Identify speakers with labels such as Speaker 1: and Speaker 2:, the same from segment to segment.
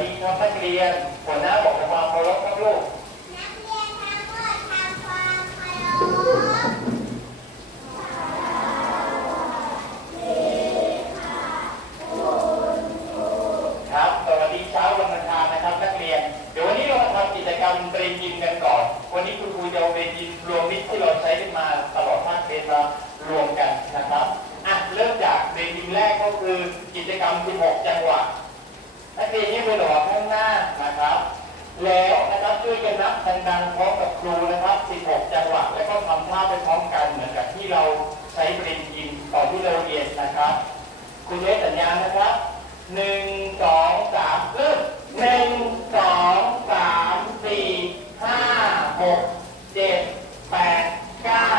Speaker 1: ดีครับนักเรียนหัวหน้าบอกในความเคารพครับลูก
Speaker 2: นักเรียนทั้งหมดทำความเคารพ
Speaker 1: ครับสวัสดีเช้าวันอังคารนะครับนักเรียน เดี๋ยววันนี้เรามาทำกิจกรรมเบรนยิมกันก่อน วันนี้คุณครูจะเอาเบรนยิมรวมมิตรที่เราใช้กันมาตลอดภาคเรียนมารวมกันนะครับอะเริ่มจากเบรนยิมแรกก็คือกิจกรรม 16 จังหวะ นักเรียนนี่มือหนอข้างหน้านะครับ แล้วนะครับช่วยกันนับดังๆพร้อมกับครูนะครับ 16 จังหวะแล้วก็ทำท่าไปพร้อมกันเหมือนกับที่เราใช้เบรนยิมตอนที่เราเรียนนะครับคุณเลสสัญญาณนะครับหนึ่งสองสามเริ่มหนึ่งสองสามสี่ห้าหกเจ็ดแปดเก้า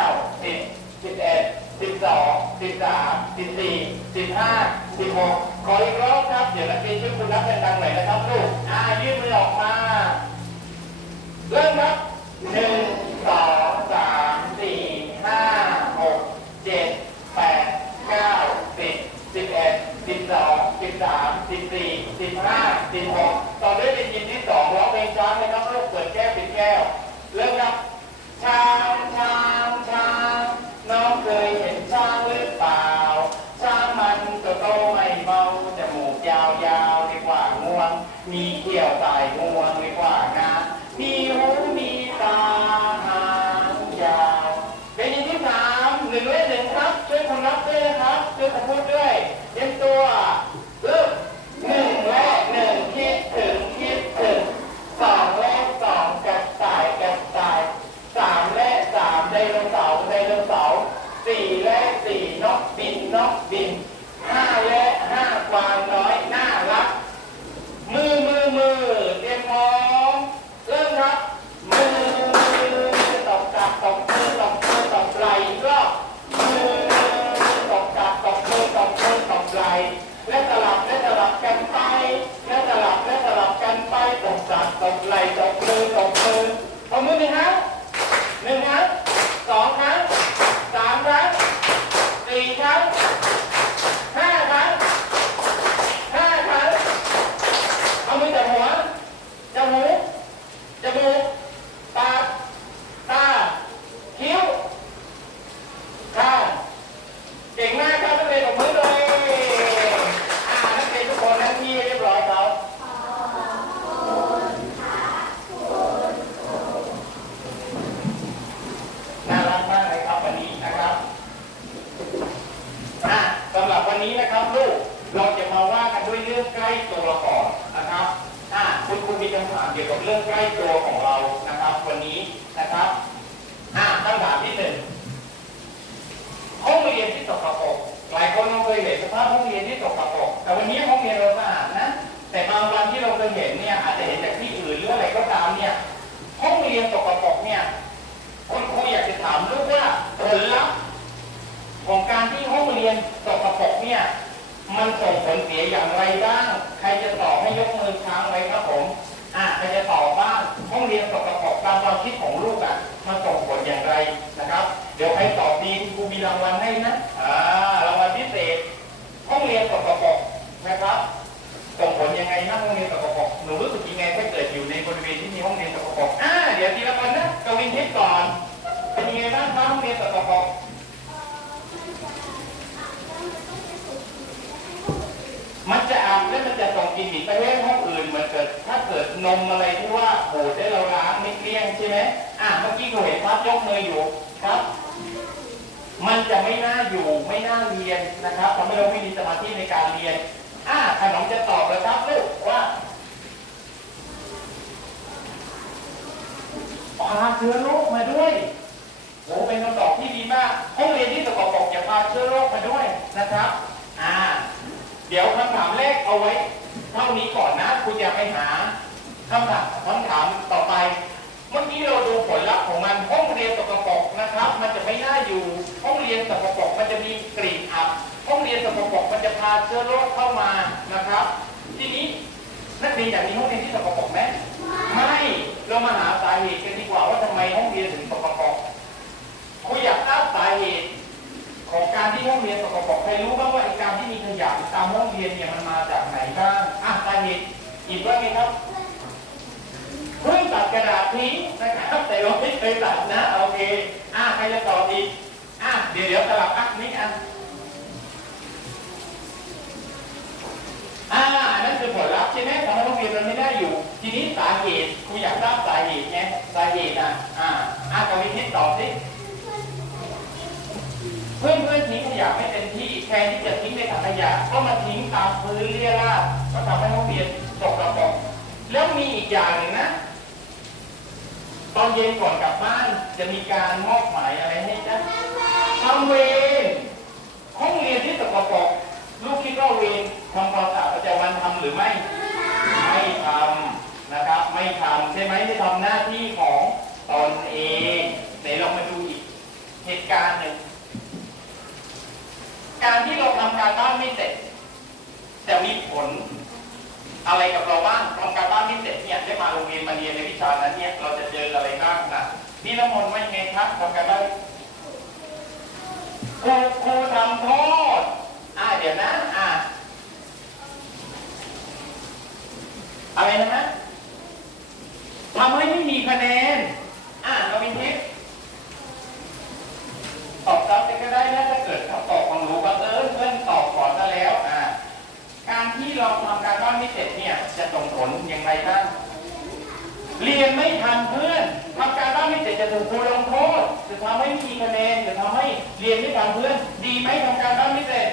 Speaker 1: สิบสิบเอ็ดสิบสองสิบสามสิบสี่สิบห้าสิบหก ขออีกรอบครับ เดี๋ยวนักเรียนช่วยคุณนับดังๆหน่อยนะครับลูกอ่ายื่นมือออกมา สกปรกเนี่ย มันส่งผลเสียอย่างไรบ้าง ใครจะตอบให้ยกมือค้างไว้ครับผม อ่าใครจะตอบบ้างห้องเรียนสกปรกตามความคิดของลูกอะ มันส่งผลอย่างไรนะครับ เดี๋ยวใครตอบดีครูมีรางวัลให้นะ อ่ารางวัลพิเศษ ห้องเรียนสกปรกนะครับ ส่งผลยังไงบ้างห้องเรียนสกปรกหนูรู้สึกยังไงถ้าเกิดอยู่ในบริเวณที่มีห้องเรียนสกปรกอ่า เดี๋ยวทีละคนนะกวินทิพย์ก่อน เป็นยังไงบ้างครับห้องเรียนสกปรก มันจะอาบแล้วมันจะส่ง กินหมิ่นไปให้ห้องอื่นเหมือนเกิดถ้าเกิดนมอะไรที่ว่าบูดได้เราล้างไม่เกลี้ยงใช่ไหมอะเมื่อกี้เราเห็นภาพยกมืออยู่ครับ มันจะไม่น่าอยู่ไม่น่าเรียนนะครับทำให้เราไม่มีสมาธิในการเรียนอะขนมจะตอบเลยครับลูกว่าพาเชื้อโรคมาด้วยโอ้เป็นคำตอบที่ดีมากห้องเรียนที่สกปรกอย่าพาเชื้อโรคมาด้วยนะครับ อ่า เดี๋ยวคำถามแรกเอาไว้ เท่านี้ก่อนนะ คุณอย่าไปหาคำถามคำถามต่อไป เมื่อกี้เราดูผลลัพธ์ของมันห้องเรียนสกปรกนะครับ มันจะไม่น่าอยู่ ห้องเรียนสกปรกมันจะมีกลิ่นอับ ห้องเรียนสกปรกมันจะพาเชื้อโรคเข้ามานะครับ ทีนี้นักเรียนอยากมีห้องเรียนที่สกปรก กินว่าไงครับเพิ่งตัดกระดาษทิ้งนะครับแต่เราไม่เคยตัดนะโอเคอะใครจะตอบอีกอะเดี๋ยวเดี๋ยวสลับอะนี่อะอ่าอันนั้นคือผลลัพธ์ใช่ไหมทำให้โรงเรียนมันไม่ได้อยู่ ทีนี้สาเหตุครูอยากทราบสาเหตุไงสาเหตุอะอ่าอะกวินทิศตอบสิเพื่อนเพื่อนทิ้งขยะไม่เต็มที่แทนที่จะทิ้งในถังขยะก็มาทิ้งตามพื้นเรี่ยราดก็ทำให้โรงเรียน ตกระปกแล้วมีอีกอย่างหนึ่งนะ ตอนเย็นก่อนกลับบ้านจะมีการมอบหมายอะไรให้จ๊ะทำเวรห้องเรียนที่สกปรกลูกคิดว่าเวรทำความสะอาดประจำวันทำหรือไม่ ไม่ทำนะครับ ไม่ทำใช่ไหมไม่ทำหน้าที่ของตนเองไหนลองมาดูอีกเหตุการณ์หนึ่ง การที่เราทำการบ้านไม่เสร็จจะมีผล อะไรกับเราบ้างทำการบ้านที่เสร็จเนี่ยได้มาโรงเรียนมาเรียนในวิชานั้นเนี่ยเราจะเจออะไรบ้างนะนี่น้ำมนต์ว่ายังไงครับทำการบ้านครูครูทำโทษอ่าเดี๋ยวนะอ่าอะไรนะฮะทำให้ไม่มีคะแนน อ่าเรามีทิปตอบซับไปก็ได้นะถ้าเกิดเขาตอบความรู้ว่าเออเพื่อนตอบก่อนซะแล้ว อ่า การที่เราทำการบ้านไม่เสร็จเนี่ยจะส่งผ ลอย่างไรบ้างเรียนไม่ทันเพื่อนทำการบ้านไม่เสร็จจะถูกครูลงโทษจะทำให้ไม่มีคะแนนจะทำให้เรียนไม่ทันเพื่อน ดีไหมทำการบ้านไม่เสร็จ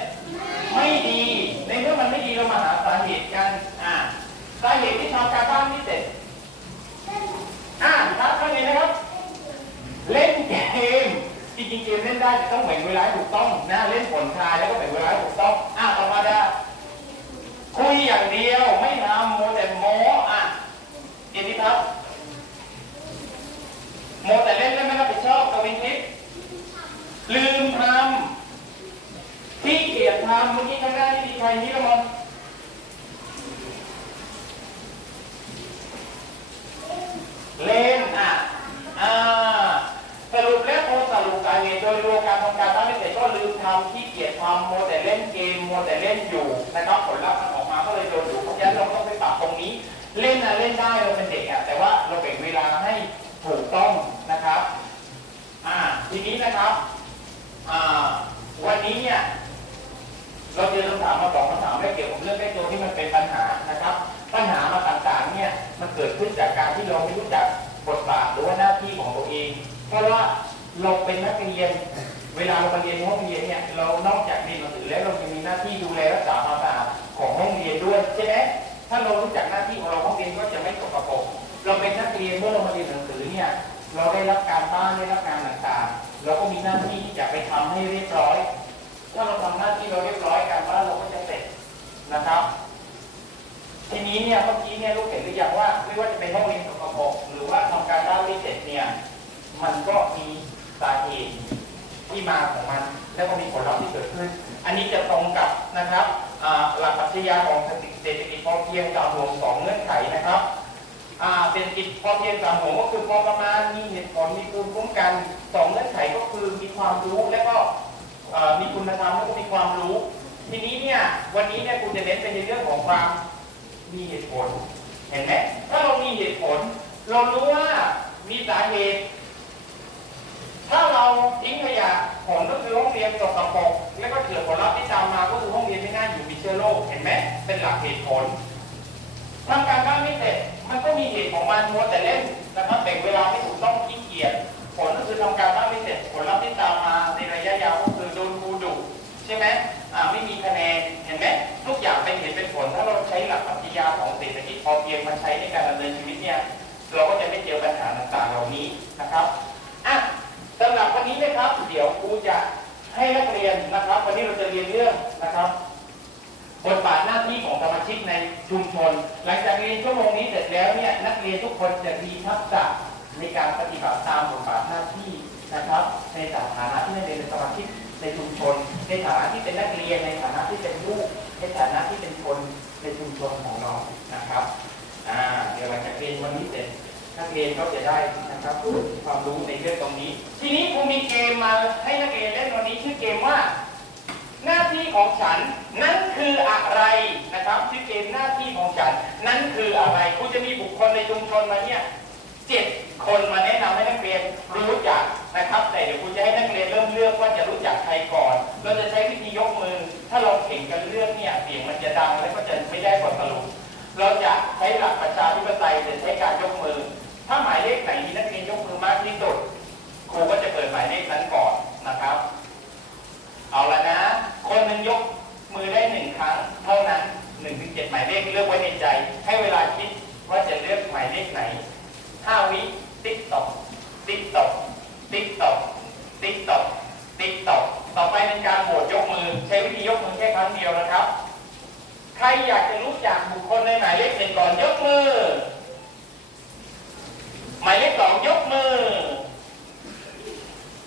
Speaker 1: ไม่ดี ในเมื่อมันไม่ดีเรามาหาสาเหตุกันอ่าสาเหตุที่ทำการบ้านไม่เสร็จอ่าครับข้อนี้นะครับ เล่นเกมจริงๆเกมเล่นได้แต่ต้องแบ่งเวลาถูกต้องนะเล่นผลคลายแล้วก็แบ่งเวลาให้ถูกต้อง อ่าต่อมาได้ คุยอย่างเดียวไม่ทำโมวแต่โมอะเกียรติครับโมวแต่เล่นแล้วไม่รับผิดชอบกวินทิพย์ ลืมทำที่เกียรติทำเมื่อกี้ข้างหน้านี่มีใครนี่ละมนเล่นอะอ่าสรุปแล้วพอสรุปสาเหตุโดยรวมการทำการบ้านไม่เสร็จก็ลืมทำที่เกียรติทำโมแต่เล่นเกมโมแต่เล่นอยู่นะครับผลลัพธ์มันออกมาก็เลยโดนดูเพราะฉะนั้นเราต้องไปปรับตรงนี้ เล่นนะเล่นได้เราเป็นเด็กอะแต่ว่าเราแบ่งเวลาให้ถูกต้องนะครับ อ่าทีนี้นะครับ วันนี้เนี่ยเราเจอคำถามมาสองคำถามแรกเกี่ยวกับเรื่องใกล้ตัวที่มันเป็นปัญหานะครับ ปัญหามาต่างๆเนี่ยมันเกิดขึ้นจากการที่เราไม่รู้จักบทบาทหรือว่าหน้าที่ของตัวเอง เพราะว่าเราเป็นนักเรียน เวลาเรามาเรียนห้องเรียนเนี่ยเรานอกจากเรียนหนังสือแล้วเรายังมีหน้าที่ดูแลรักษาความสะอาดของห้องเรียนด้วยใช่ไหมถ้าเรารู้จักหน้าที่ของเราห้องเรียนก็จะไม่สกปรกเราเป็นนักเรียนเมื่อเรามาเรียนหนังสือเนี่ยเราได้รับการบ้านได้รับการต่างๆ เราก็มีหน้าที่ที่จะไปทำให้เรียบร้อย ถ้าเราทำหน้าที่เราเรียบร้อยการบ้านเราก็จะเสร็จนะครับ ทีนี้เนี่ยเมื่อกี้เนี่ยลูกเห็นหรือยังว่า ไม่ว่าจะเป็นห้องเรียนสกปรกหรือว่าทำการบ้านไม่เสร็จเนี่ย มันก็มีสาเหตุที่มาของมัน แล้วก็มีผลลัพธ์ที่เกิดขึ้น อันนี้จะตรงกับนะครับหลักปรัชญาของเศรษฐกิจพอเพียงตามห่วงสองเงื่อนไข ศรษฐกิจพอเพียงตามห่วก็คือพอประมาณมีเหตุผลมีภูมิคุ้มกันสองเงื่อนไขก็คือมีความรู้และก็มีคุณธรรมแล้วก็มีความรู้ ทีนี้เนี่ยวันนี้เนี่ยคุณจะเน้นไปในเรื่องของความมีเหตุผลเห็นไหมถ้าเรามีเหตุผล เรารู้ว่ามีสาเหตุ ถ้าเราทิ้งขยะผลก็คือห้องเรียนตกกระปกแล้วก็เกิดผลลัพธ์ที่ตามมาก็คือห้องเรียนไม่น่าอยู่มีเชื้อโรคเห็นไหมเป็นหลักเหตุผล ทำการบ้านไม่เสร็จ มันก็มีเหตุของมันมัวแต่เล่นนะครับแบ่งเวลาไม่ถูกต้องขี้เกียจผลก็คือทำการบ้านไม่เสร็จ ผลลัพธ์ที่ตามมาในระยะยาวก็คือโดนครูดุใช่ไหมอ่าไม่มีคะแนนเห็นไหมทุกอย่างเป็นเหตุเป็นผล ถ้าเราใช้หลักปรัชญาของเศรษฐกิจพอเพียงมาใช้ในการดำเนินชีวิตเนี่ยเราก็จะไม่เจอปัญหาต่างๆเหล่านี้นะครับอะสำหรับวันนี้นะครับ เดี๋ยวครูจะให้นักเรียนนะครับ วันนี้เราจะเรียนเรื่องนะครับ บทบาทหน้าที่ของสมาชิกในชุมชน หลังจากเรียนชั่วโมงนี้เสร็จแล้วเนี่ยนักเรียนทุกคนจะมีทักษะในการปฏิบัติตามบทบาทหน้าที่นะครับ ในฐานะที่ได้เรียนเป็นสมาชิกในชุมชน ในฐานะที่เป็นนักเรียนในฐานะที่เป็นลูกในฐานะที่เป็นคนในชุมชนของเรานะครับอ่าเดี๋ยวหลังจากเรียนวันนี้เสร็จนักเรียนก็จะได้นะครับความรู้ในเรื่องตรงนี้ ทีนี้ครูมีเกมมาให้นักเรียนเล่นวันนี้ชื่อเกมว่า หน้าที่ของฉันนั่นคืออะไรนะครับชื่อเกมหน้าที่ของฉันนั่นคืออะไรครูจะมีบุคคลในชุมชนมาเนี่ยเจ็ดคนมาแนะนำให้นักเรียนรู้จักนะครับ แต่เดี๋ยวครูจะให้นักเรียนเริ่มเลือกว่าจะรู้จักใครก่อน เราจะใช้วิธียกมือ ถ้าเราเข่งกันเลือกเนี่ยเสียงมันจะดังแล้วก็จะไม่ได้ผลสรุปเราจะ ลขเลือกไว้ในใจ ให้เวลาคิดว่าจะเลือกหมายเลขไหนห้าวิติ๊กตอกติ๊กตอกติ๊กตอกติ๊กตอกติ๊กตอกต่อไปเป็นการโหวตยกมือ ใช้วิธียกมือแค่ครั้งเดียวนะครับ ใครอยากจะรู้จักบุคคลในหมายเลขหนึ่งก่อนยกมือ หมายเลขสองยกมือ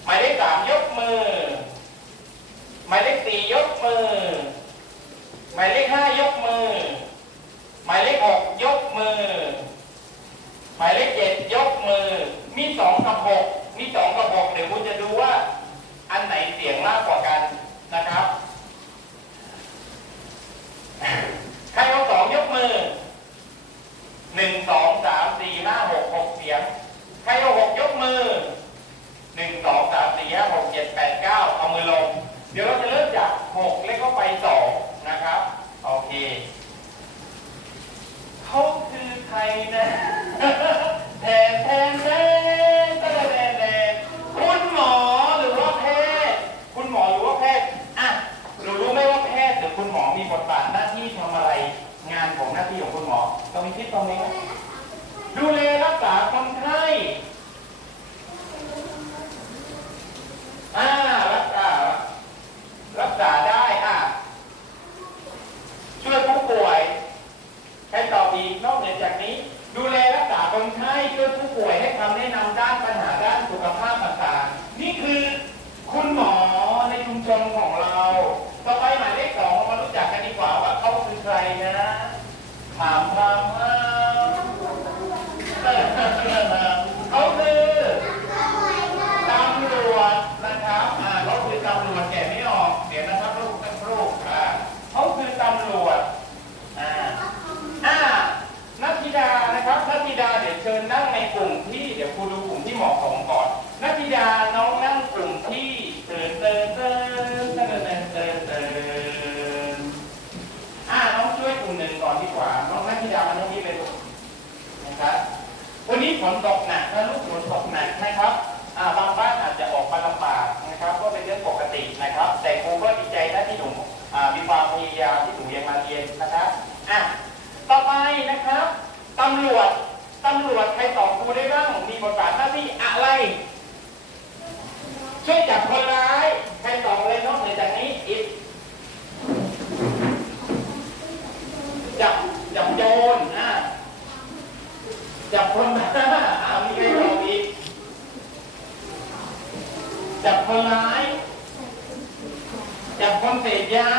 Speaker 1: หมายเลขสามยกมือ หมายเลขสี่ยกมือ หมายเลขห้ายกมือ หมายเลขหกยกมือ หมายเลขเจ็ดยกมือ มีสองกับหกมีสองกับหกเดี๋ยวคุณจะดูว่า อันไหนเสียงมากกว่ากันนะครับ ใครเอาสองยกมือ หนึ่งสองสามสี่ห้าหกหกเสียง ใครเอาหกยกมือ หนึ่งสองสามสี่ห้าหกเจ็ดแปดเก้าเอามือลง เดี๋ยวเราจะเริ่มจากหกแล้วก็ไปสองนะครับ โอเค เขาคือใครนะ แทนแทนแทนแทนแทนแทนคุณหมอหรือว่าแพทย์ คุณหมอหรือว่าแพทย์ อะหนูรู้ไหมว่าแพทย์หรือคุณหมอมีบทบา ที่ทำอะไร งานของหน้าที่ของคุณหมอต้องมีคิดตรงนี้ไหมดูแลรักษาคนไข้อ่ารักษารักษาได้อะช่วยผู้ป่วยใครตอบอีกนอกเหนือจากนี้ ดูแลรักษาคนไข้ช่วยผู้ป่วยให้คำแนะนำด้านปัญหาด้านสุขภาพต่างๆ นี่คือคุณหมอในชุมชนของเรา ต่อไปหมายเลขสองมารู้จักกันดีกว่าว่า ใครนะ ถามมาว่าคือ ตำรวจนะครับ อ่าเขาคือตำรวจแกะไม่ออก เดี๋ยวนะครับลูกสักครู่อ่าเขาคือตำรวจ อ่า อ่านัทธิดา นะครับนัทธิดา เดี๋ยวเชิญนั่งในกลุ่มที่ เดี๋ยวครูดูกลุ่มที่เหมาะสมก่อนนัทธิดา น้องนั่งกลุ่มที่เตินเตินเตินเตินเตินเตินเตินอ่า น้องช่วยกลุ่มหนึ่งก่อนดีกว่า น้องนัทธิดามาตรงนี้เลยลูกนะครับ วั นี้ฝนตกหนักนะลูกฝนตกหนักนะครับบางบ้านอาจจะออกมาลำบากนะครับก็เป็นเรื่องปกตินะครับ แต่ครูก็ดีใจนะที่หนูอ่ามีความพยายามที่หนูยังมาเรียนนะครับอะต่อไปนะครับตำรวจตำรวจใครตอบครูได้บ้างมีบทบาทหน้าที่อะไร ช่วยจับคนร้ายใครตอบอะไรนอกเหนือจากนี้อีกจับจับโจรอะ จับคนบ้าอ้าวมีใครตอบอีกจับคนร้าย จับคนเสพยา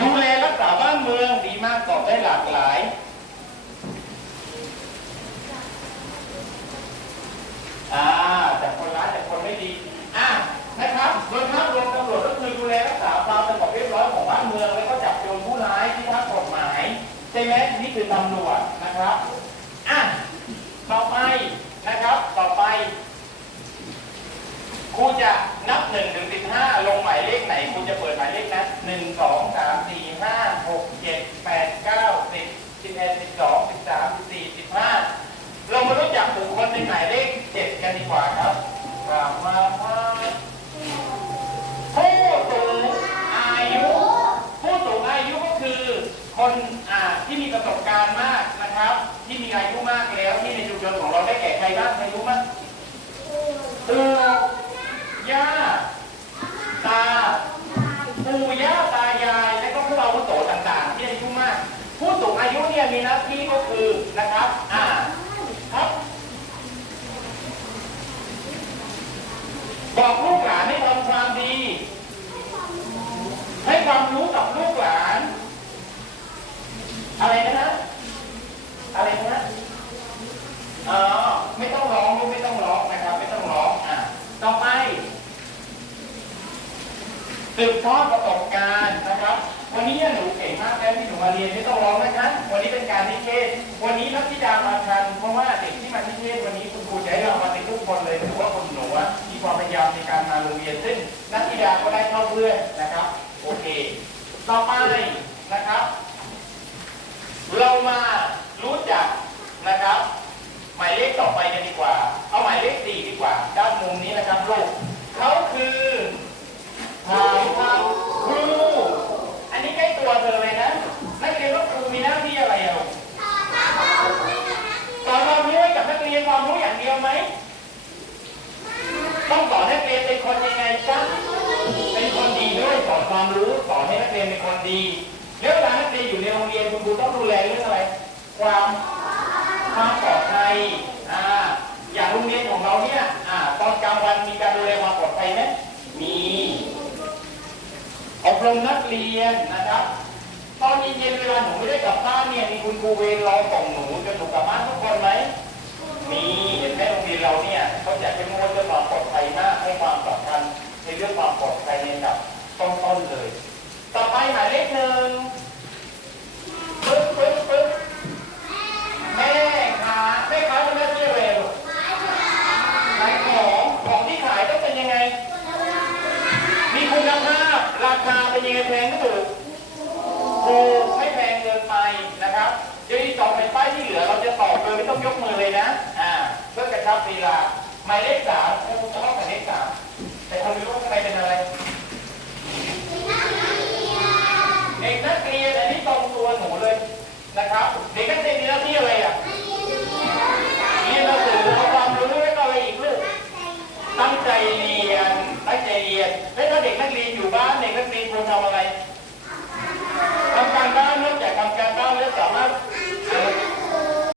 Speaker 1: ดูแลรักษาบ้านเมืองดีมากตอบได้หลากหลายอ่าจับคนร้ายจับคนไม่ดีอ่านะครับโดยภาพรวมตำรวจก็คือดูแลรักษาความสงบเรียบร้อยของบ้านเมือง แล้วก็จับโจรผู้ร้ายที่ทักกฎหมาย ใช่ไหมนี่คือตำรวจนะครับอะต่อไปนะครับ ต่อไป ครูจะนับหนึ่งถึงสิบห้าลงหมายเลขไหนครูจะเปิดหมายเลขนั้นหนึ่งสองสามสี่ห้าหกเจ็ดแปดเก้าสิบสิบเอ็ดสิบสองสิบสามสิบสี่สิบห้าเรามารู้จักบุคคลในหมายเลขเจ็ดกันดีกว่าครับกลับมาว่าผู้สูงอายุ ผู้สูงอายุก็คือคนอ่าที่มีประสบการณ์มากนะครับ ที่มีอายุมากแล้วที่ในชุมชนของเราได้แก่ใครบ้างใครรู้มั้ยปู่ย่าตาปู่ย่าตายายและก็ผู้อาวุโสต่างๆ ที่อายุมาก ผู้สูงอายุเนี่ยมีหน้าที่ก็คือนะครับ อ่าครับ บอกลูกหลานให้ทำความดี ให้ความรู้กับลูกหลาน อะไรนะฮะอะไรนะฮะอ๋อไม่ต้องร้องลูกไม่ต้องร้องนะครับ ไม่ต้องร้องอะต่อไปสืบทอดประสบการณ์นะครับ วันนี้หนูเก่งมากแล้วที่หนูมาเรียนไม่ต้องร้องนะคะวันนี้เป็นการนิเทศ วันนี้นักธิดามาทันเพราะว่าเด็กที่มานิเทศวันนี้คุณครูจะให้เรามาเป็นทุกคนเลยถือว่าคนหนูอะมี ความพยายามในการมาโรงเรียนซึ่งนักธิดาก็ได้เข้าเพื่อนนะครับโอเค ต่อไปนะครับ เรามารู้จักนะครับ หมายเลขต่อไปกันดีกว่า เอาหมายเลขสี่ดีกว่า ด้านมุมนี้นะครับลูกเขาคือถามคำค คุณครูเวรรอส่งหนูจนหนูกลับบ้านทุกคนไหมมีเห็นไหมโรงเรียนเราเนี่ยเขาจะเป็นมวลเรื่องความปลอดภัยมากให้ความสำคัญในเรื่องความปลอดภัยในระดับต้นๆเลย ต่อไปหมายเลขหนึ่งปึ๊บปึ๊บปึ๊บแม่ค้าแม่ค้าเป็นหน้าที่อะไรลูกขายของของที่ขายต้องเป็นยังไง มีคุณภาพราคาเป็นยังไงแพงที่สุดถูกไม่แพงเกิ องยกมือเลยนะ อ่า เพื่อกระชับเวลาหมายเลขสามคุณต้องหมายเลขสามแต่คนรู้ว่าข้างในเป็นอะไรเด็กนักเรียนอันนี้ตรงตัวหนูเลยนะครับเด็กนักเรียนมีหน้าที่อะไรอะเรียนหนังสือเอความรู้แล้ก็อะไรอีกลูกตั้งใจเรียนตั้งใจเรียนแล้วถ้าเด็กนักเรียนอยู่บ้านเด็กนักเรียนควรทำอะไร
Speaker 2: ทำ
Speaker 1: การบ้านนอกจากทำการบ้านแล้วสามารถ